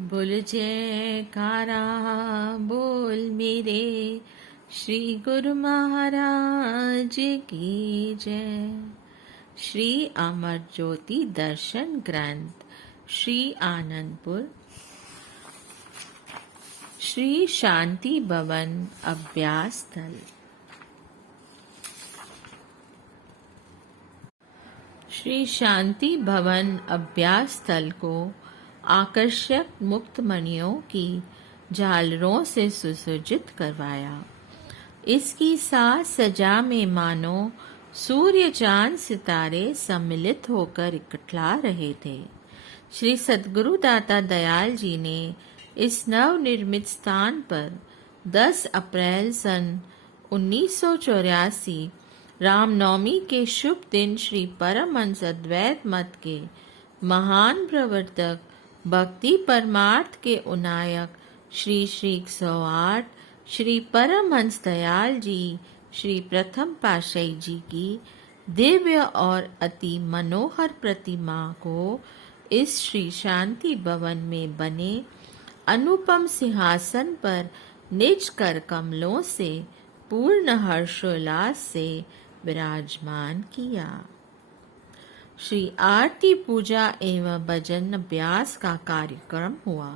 बोल जयकारा बोल मेरे श्री गुरु महाराज की जय। श्री अमर ज्योति दर्शन ग्रंथ श्री आनंदपुर श्री शांति भवन अभ्यास स्थल। श्री शांति भवन अभ्यास स्थल को आकर्षक मुक्त मणियों की झालरों से सुसज्जित करवाया। इसकी साज सजा में मानो सूर्य चांद सितारे सम्मिलित होकर इकट्ठा रहे थे। श्री सद्गुरु दाता दयाल जी ने इस नवनिर्मित स्थान पर 10 अप्रैल सन 1984 रामनवमी के शुभ दिन श्री परमहंस अद्वैत मत के महान प्रवर्तक भक्ति परमार्थ के उन्नायक श्री 108 श्री परमहंस दयाल जी श्री प्रथम पातशाही जी की दिव्य और अति मनोहर प्रतिमा को इस श्री शांति भवन में बने अनुपम सिंहासन पर निज कर कमलों से पूर्ण हर्षोल्लास से विराजमान किया। श्री आरती पूजा एवं भजन अभ्यास का कार्यक्रम हुआ।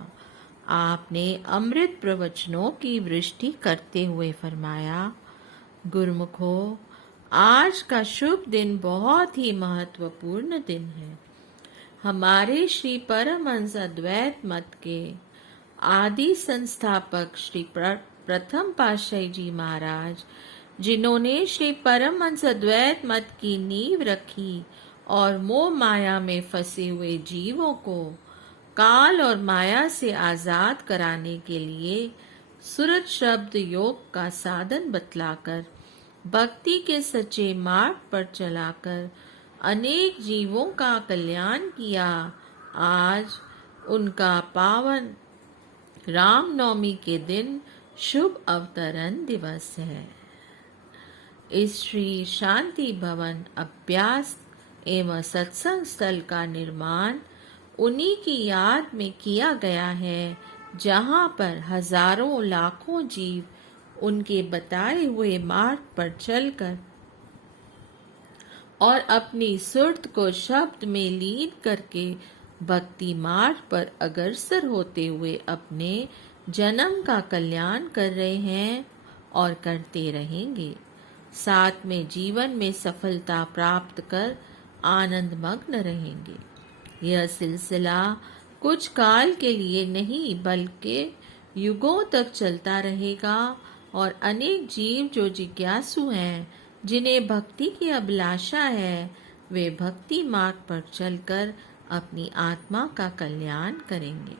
आपने अमृत प्रवचनों की वृष्टि करते हुए फरमाया, गुरुमुखों, आज का शुभ दिन बहुत ही महत्वपूर्ण दिन है। हमारे श्री परमहंस अद्वैत मत के आदि संस्थापक श्री प्रथम पातशाही जी महाराज, जिन्होंने श्री परमहंस अद्वैत मत की नींव रखी और मोह माया में फंसे हुए जीवों को काल और माया से आजाद कराने के लिए सुरत शब्द योग का साधन बतलाकर भक्ति के सच्चे मार्ग पर चलाकर अनेक जीवों का कल्याण किया, आज उनका पावन रामनवमी के दिन शुभ अवतरण दिवस है। इस श्री शांति भवन अभ्यास एवं सत्संग स्थल का निर्माण उन्हीं की याद में किया गया है, जहाँ पर हजारों लाखों जीव उनके बताए हुए मार्ग पर चलकर और अपनी सुरत को शब्द में लीन करके भक्ति मार्ग पर अग्रसर होते हुए अपने जन्म का कल्याण कर रहे हैं और करते रहेंगे। साथ में जीवन में सफलता प्राप्त कर आनंद मग्न रहेंगे। यह सिलसिला कुछ काल के लिए नहीं बल्कि युगों तक चलता रहेगा और अनेक जीव जो जिज्ञासु हैं, जिन्हें भक्ति की अभिलाषा है, वे भक्ति मार्ग पर चलकर अपनी आत्मा का कल्याण करेंगे।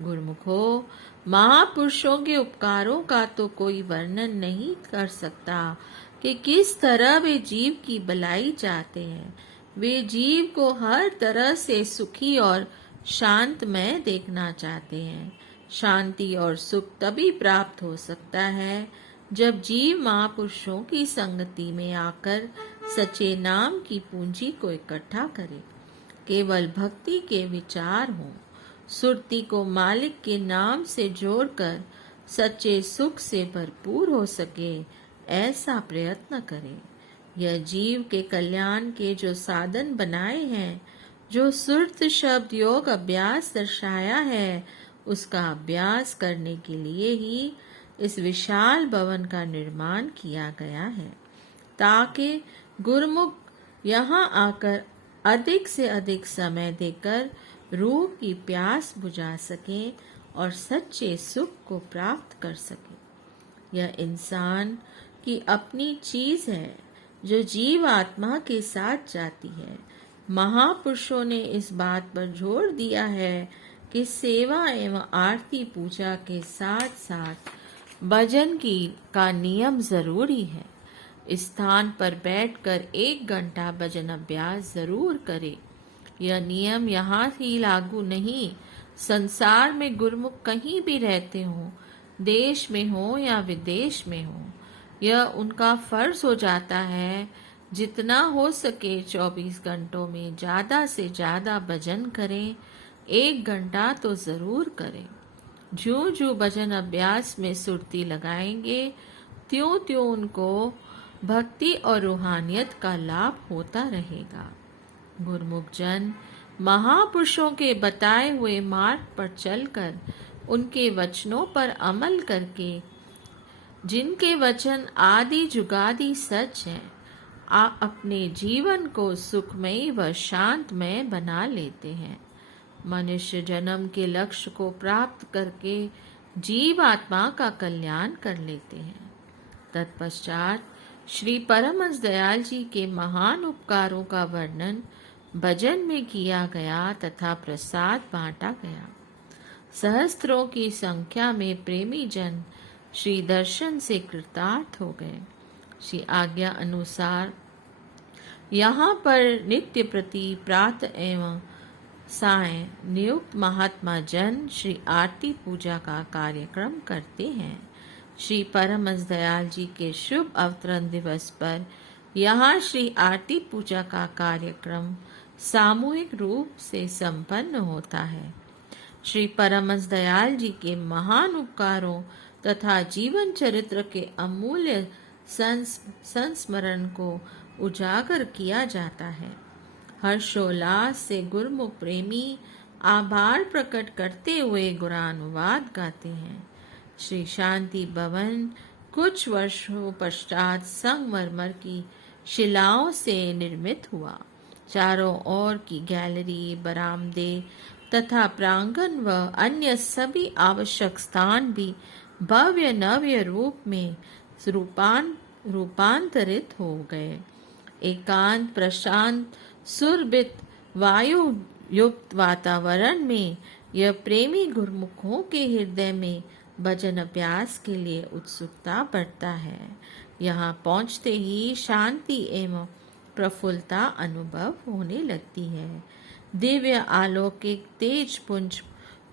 गुरुमुखों, महापुरुषों के उपकारों का तो कोई वर्णन नहीं कर सकता कि किस तरह वे जीव की भलाई चाहते हैं। वे जीव को हर तरह से सुखी और शांतमय देखना चाहते हैं। शांति और सुख तभी प्राप्त हो सकता है जब जीव महापुरुषों की संगति में आकर सच्चे नाम की पूंजी को इकट्ठा करे, केवल भक्ति के विचार हों, सुरती को मालिक के नाम से जोड़कर सच्चे सुख से भरपूर हो सके, ऐसा प्रयत्न करें। यह जीव के कल्याण के जो साधन बनाए हैं, जो सुरत शब्द योग अभ्यास दर्शाया है, उसका अभ्यास करने के लिए ही इस विशाल भवन का निर्माण किया गया है, ताकि गुरुमुख यहाँ आकर अधिक से अधिक समय देकर रूह की प्यास बुझा सके और सच्चे सुख को प्राप्त कर सके। यह इंसान की अपनी चीज है जो जीव आत्मा के साथ जाती है। महापुरुषों ने इस बात पर जोर दिया है कि सेवा एवं आरती पूजा के साथ साथ भजन का नियम जरूरी है। इस स्थान पर बैठकर 1 घंटा भजन अभ्यास जरूर करें। यह नियम यहाँ ही लागू नहीं, संसार में गुरुमुख कहीं भी रहते हों, देश में हो या विदेश में हो, यह उनका फर्ज हो जाता है जितना हो सके 24 घंटों में ज्यादा से ज्यादा भजन करें 1 घंटा तो जरूर करें। जो जो भजन अभ्यास में सुरती लगाएंगे, त्यों त्यों उनको भक्ति और रूहानियत का लाभ होता रहेगा। गुरुमुख जन महापुरुषों के बताए हुए मार्ग पर चलकर, उनके वचनों पर अमल करके, जिनके वचन आदि जुगादि सच हैं, अपने जीवन को सुखमय व शांतमय बना लेते हैं। मनुष्य जन्म के लक्ष्य को प्राप्त करके जीव आत्मा का कल्याण कर लेते हैं। तत्पश्चात श्री परमहंस दयाल जी के महान उपकारों का वर्णन भजन में किया गया तथा प्रसाद बांटा गया। सहस्त्रों की संख्या में प्रेमी जन श्री दर्शन से कृतार्थ हो गए। श्री आज्ञा अनुसार यहाँ पर नित्य प्रति प्रातः एवं साय नियुक्त महात्मा जन श्री आरती पूजा का कार्यक्रम करते हैं। श्री परमहंस दयाल जी के शुभ अवतरण दिवस पर यहाँ श्री आरती पूजा का कार्यक्रम सामूहिक रूप से संपन्न होता है। श्री परमहंस दयाल जी के महान उपकारों तथा जीवन चरित्र के अमूल्य संस्मरण को उजागर किया जाता है। हर्षोल्लास से गुरुमुख प्रेमी आभार प्रकट करते हुए गुणानुवाद गाते हैं। श्री शांति भवन कुछ वर्षों पश्चात संगमरमर की शिलाओं से निर्मित हुआ। चारों ओर की गैलरी, बरामदे तथा प्रांगण व अन्य सभी आवश्यक स्थान भी भव्य नव्य रूप में रूपांतरित हो गए। एकांत प्रशांत सुरभित वायु युक्त वातावरण में यह प्रेमी गुरुमुखों के हृदय में भजन अभ्यास के लिए उत्सुकता बढ़ता है। यहाँ पहुँचते ही शांति एवं प्रफुल्लता अनुभव होने लगती है। दिव्य अलौकिक तेज पुंज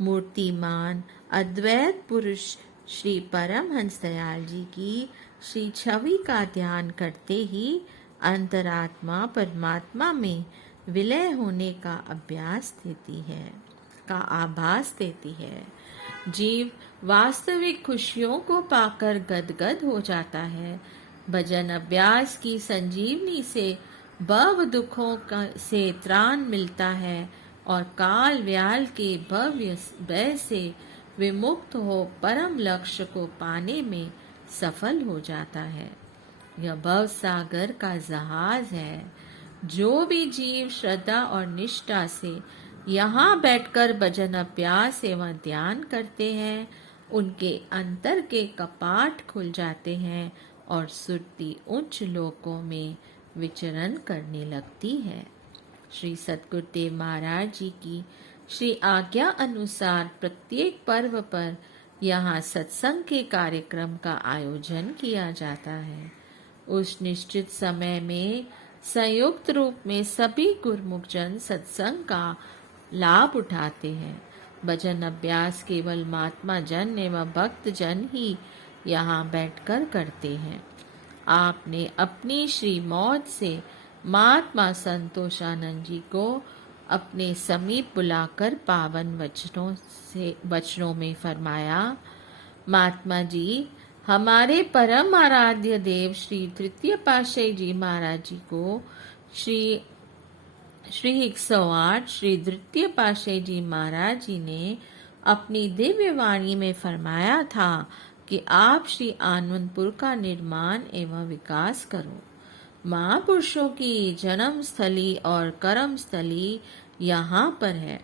मूर्तिमान अद्वैत पुरुष श्री परमहंस दयाल जी की श्री छवि का ध्यान करते ही अंतरात्मा परमात्मा में विलय होने का आभास देती है। जीव वास्तविक खुशियों को पाकर गदगद हो जाता है। भजन अभ्यास की संजीवनी से भव दुखों से त्राण मिलता है और काल व्याल के भव्य भय से विमुक्त हो परम लक्ष्य को पाने में सफल हो जाता है। यह भव सागर का जहाज है। जो भी जीव श्रद्धा और निष्ठा से यहाँ बैठकर भजन अभ्यास एवं ध्यान करते हैं, उनके अंतर के कपाट खुल जाते हैं और सुरती उच्च लोकों में विचरण करने लगती है। श्री सद्गुरुदेव महाराज जी की श्री आज्ञा अनुसार प्रत्येक पर्व पर यहाँ सत्संग के कार्यक्रम का आयोजन किया जाता है। उस निश्चित समय में संयुक्त रूप में सभी गुरुमुख जन सत्संग का लाभ उठाते हैं। भजन अभ्यास केवल महात्मा जन एवं भक्त जन ही यहाँ बैठकर करते हैं। आपने अपनी श्री मौज से महात्मा संतोषानंद जी को अपने समीप बुलाकर पावन वचनों में फरमाया, महात्मा जी, हमारे परम आराध्य देव श्री तृतीय पातशाही जी महाराज जी को श्री 108 श्री तृतीय पातशाही जी महाराज जी ने अपनी दिव्य वाणी में फरमाया था कि आप श्री आनंदपुर का निर्माण एवं विकास करो। महापुरुषों की जन्म स्थली और कर्म स्थली यहाँ पर है।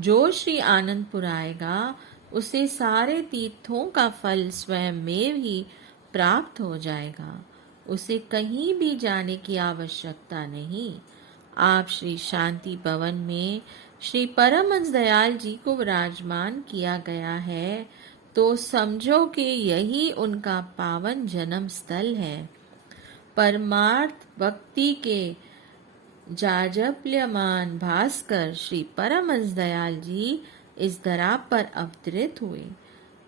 जो श्री आनंदपुर आएगा उसे सारे तीर्थों का फल स्वयं में ही प्राप्त हो जाएगा। उसे कहीं भी जाने की आवश्यकता नहीं। आप श्री शांति भवन में श्री परमहंस दयाल जी को विराजमान किया गया है, तो समझो कि यही उनका पावन जन्म स्थल है। परमार्थ भक्ति के जाजप्यमान भास्कर श्री परमहंस दयाल जी इस धरा पर अवतरित हुए।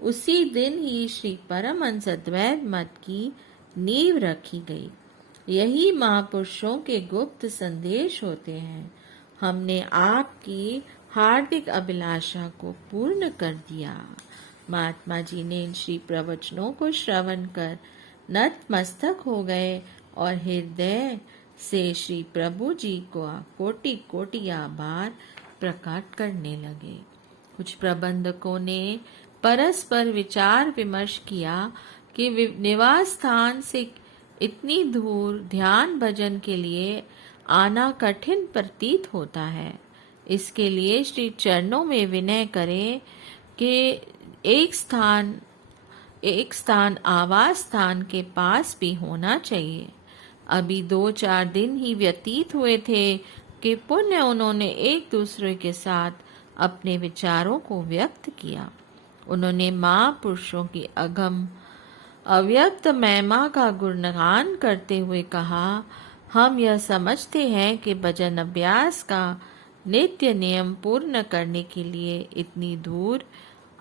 उसी दिन ही श्री परमहंस अद्वैत मत की नींव रखी गई। यही महापुरुषों के गुप्त संदेश होते हैं। हमने आपकी हार्दिक अभिलाषा को पूर्ण कर दिया। महात्मा जी ने इन श्री प्रवचनों को श्रवण कर नतमस्तक हो गए और हृदय से श्री प्रभु जी को कोटि कोटि आभार प्रकट करने लगे। कुछ प्रबंधकों ने परस्पर विचार विमर्श किया कि निवास स्थान से इतनी दूर ध्यान भजन के लिए आना कठिन प्रतीत होता है। इसके लिए श्री चरणों में विनय करें कि एक स्थान आवास स्थान के पास भी होना चाहिए। अभी 2-4 दिन ही व्यतीत हुए थे कि पुण्य उन्होंने एक दूसरे के साथ अपने विचारों को व्यक्त किया। उन्होंने महापुरुषों की अगम अव्यक्त महिमा का गुणगान करते हुए कहा, हम यह समझते हैं कि भजन अभ्यास का नित्य नियम पूर्ण करने के लिए इतनी दूर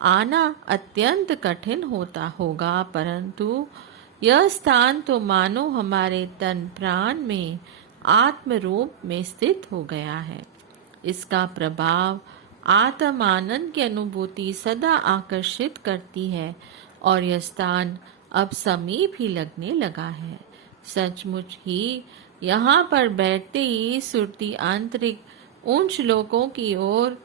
आना अत्यंत कठिन होगा, परंतु यह स्थान तो मानो हमारे तन प्राण में आत्म रूप में स्थित हो गया है। इसका प्रभाव आत्म आनंद की अनुभूति सदा आकर्षित करती है और यह स्थान अब समीप ही लगने लगा है। सचमुच ही यहाँ पर बैठते ही सुरती आंतरिक उच्च लोकों की ओर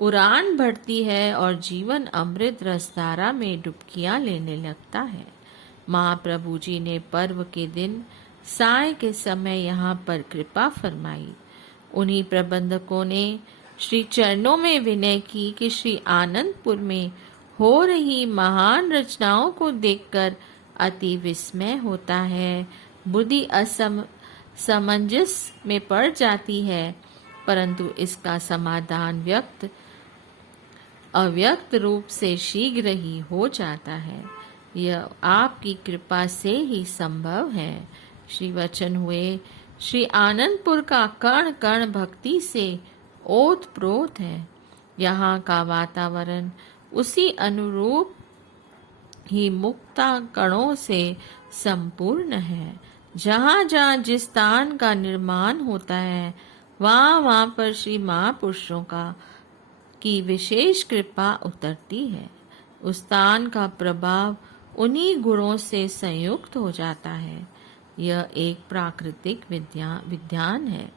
उड़ान भरती है और जीवन अमृत रसधारा में डुबकियां लेने लगता है। महाप्रभु जी ने पर्व के दिन साय के समय यहाँ पर कृपा फरमाई। उन्हीं प्रबंधकों ने श्री चरणों में विनय की कि श्री आनंदपुर में हो रही महान रचनाओं को देखकर अति विस्मय होता है। बुद्धि असमंजस में पड़ जाती है, परंतु इसका समाधान अव्यक्त रूप से शीघ्र ही हो जाता है। यह आपकी कृपा से ही संभव है। श्री वचन हुए श्री आनंदपुर का कण कण भक्ति से ओतप्रोत है। यहाँ का वातावरण उसी अनुरूप ही मुक्ता कणों से संपूर्ण है। जहाँ जहाँ जिस स्थान का निर्माण होता है वहाँ पर श्री महापुरुषों की विशेष कृपा उतरती है। उस स्थान का प्रभाव उन्हीं गुणों से संयुक्त हो जाता है। यह एक प्राकृतिक विज्ञान है।